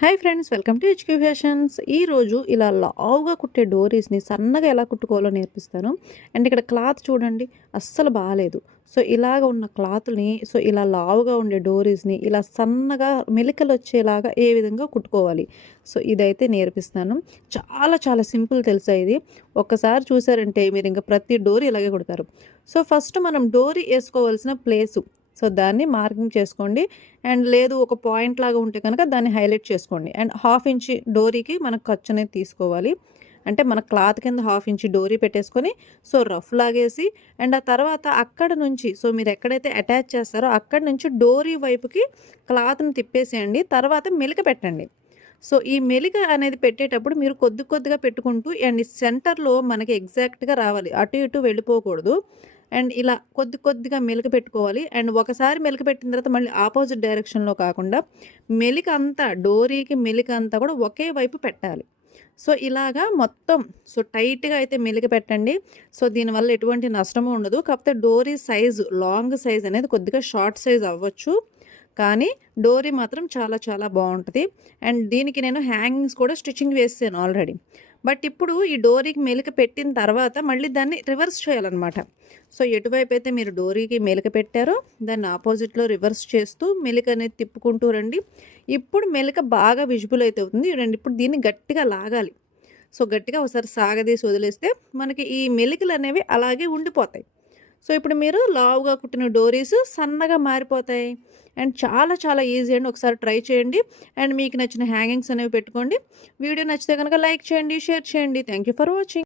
Hi friends welcome to HQ fashions ఈరోజు ఇలా లావుగా కుట్టే డోరీస్ని సన్నగా ఎలా కుట్టుకోవాలో నేర్పిస్తాను. అండ్ ఇక్కడ క్లాత్ చూడండి అస్సలు బాగాలేదు సో ఇలాగ ఉన్న క్లాత్ని సో ఇలా లావుగా ఉండే డోరీస్ని ఇలా సన్నగా మెలికలు వచ్చేలాగా ఏ విధంగా కుట్టుకోవాలి? సో ఇదైతే నేర్పిస్తాను. చాలా చాలా సింపుల్ తెలుసా ఇది. ఒక్కసారి చూసారంటే మీరు ఇంకా ప్రతి డోరీ ఇలాగే కుడతారు. సో ఫస్ట్ మనం డోరీ వేసుకోవాల్సిన ప్లేసు సో దాన్ని మార్కింగ్ చేసుకోండి. అండ్ లేదు ఒక పాయింట్ లాగా ఉంటే కనుక దాన్ని హైలైట్ చేసుకోండి. అండ్ హాఫ్ ఇంచ్ డోరీకి మనం ఖర్చు అనేది తీసుకోవాలి. అంటే మన క్లాత్ కింద హాఫ్ ఇంచ్ డోరీ పెట్టేసుకొని సో రఫ్ లాగేసి అండ్ ఆ తర్వాత అక్కడ నుంచి సో మీరు ఎక్కడైతే అటాచ్ చేస్తారో అక్కడ నుంచి డోరీ వైపుకి క్లాత్ని తిప్పేసేయండి. తర్వాత మెలిక పెట్టండి. సో ఈ మెలిక అనేది పెట్టేటప్పుడు మీరు కొద్ది కొద్దిగా పెట్టుకుంటూ అండ్ సెంటర్లో మనకి ఎగ్జాక్ట్గా రావాలి. అటు ఇటు వెళ్ళిపోకూడదు. అండ్ ఇలా కొద్ది కొద్దిగా మెలిక పెట్టుకోవాలి. అండ్ ఒకసారి మెలిక పెట్టిన తర్వాత మళ్ళీ ఆపోజిట్ డైరెక్షన్లో కాకుండా మెలిక అంతా డోరీకి మెలిక అంతా కూడా ఒకే వైపు పెట్టాలి. సో ఇలాగా మొత్తం సో టైట్గా అయితే మెలిక పెట్టండి. సో దీనివల్ల ఎటువంటి నష్టము ఉండదు. కాకపోతే డోరీ సైజు లాంగ్ సైజ్ అనేది కొద్దిగా షార్ట్ సైజ్ అవ్వచ్చు. కానీ డోరీ మాత్రం చాలా చాలా బాగుంటుంది. అండ్ దీనికి నేను హ్యాంగింగ్స్ కూడా స్టిచ్చింగ్ వేసాను ఆల్రెడీ. బట్ ఇప్పుడు ఈ డోరీకి మెలిక పెట్టిన తర్వాత మళ్ళీ దాన్ని రివర్స్ చేయాలన్నమాట. సో ఎటువైపు అయితే మీరు డోరీకి మెలిక పెట్టారో దాన్ని ఆపోజిట్లో రివర్స్ చేస్తూ మెలిక అనేది తిప్పుకుంటూ రండి. ఇప్పుడు మెలిక బాగా విజిబుల్ అయితే అవుతుంది రండి ఇప్పుడు దీన్ని గట్టిగా లాగాలి. సో గట్టిగా ఒకసారి సాగదీసి వదిలేస్తే మనకి ఈ మెలికలు అనేవి అలాగే ఉండిపోతాయి. సో ఇప్పుడు మీరు లావుగా కుట్టిన డోరీస్ సన్నగా మారిపోతాయి. అండ్ చాలా చాలా ఈజీ అండి. ఒకసారి ట్రై చేయండి. అండ్ మీకు నచ్చిన హ్యాంగింగ్స్ అనేవి పెట్టుకోండి. వీడియో నచ్చితే కనుక లైక్ చేయండి షేర్ చేయండి. Thank you for watching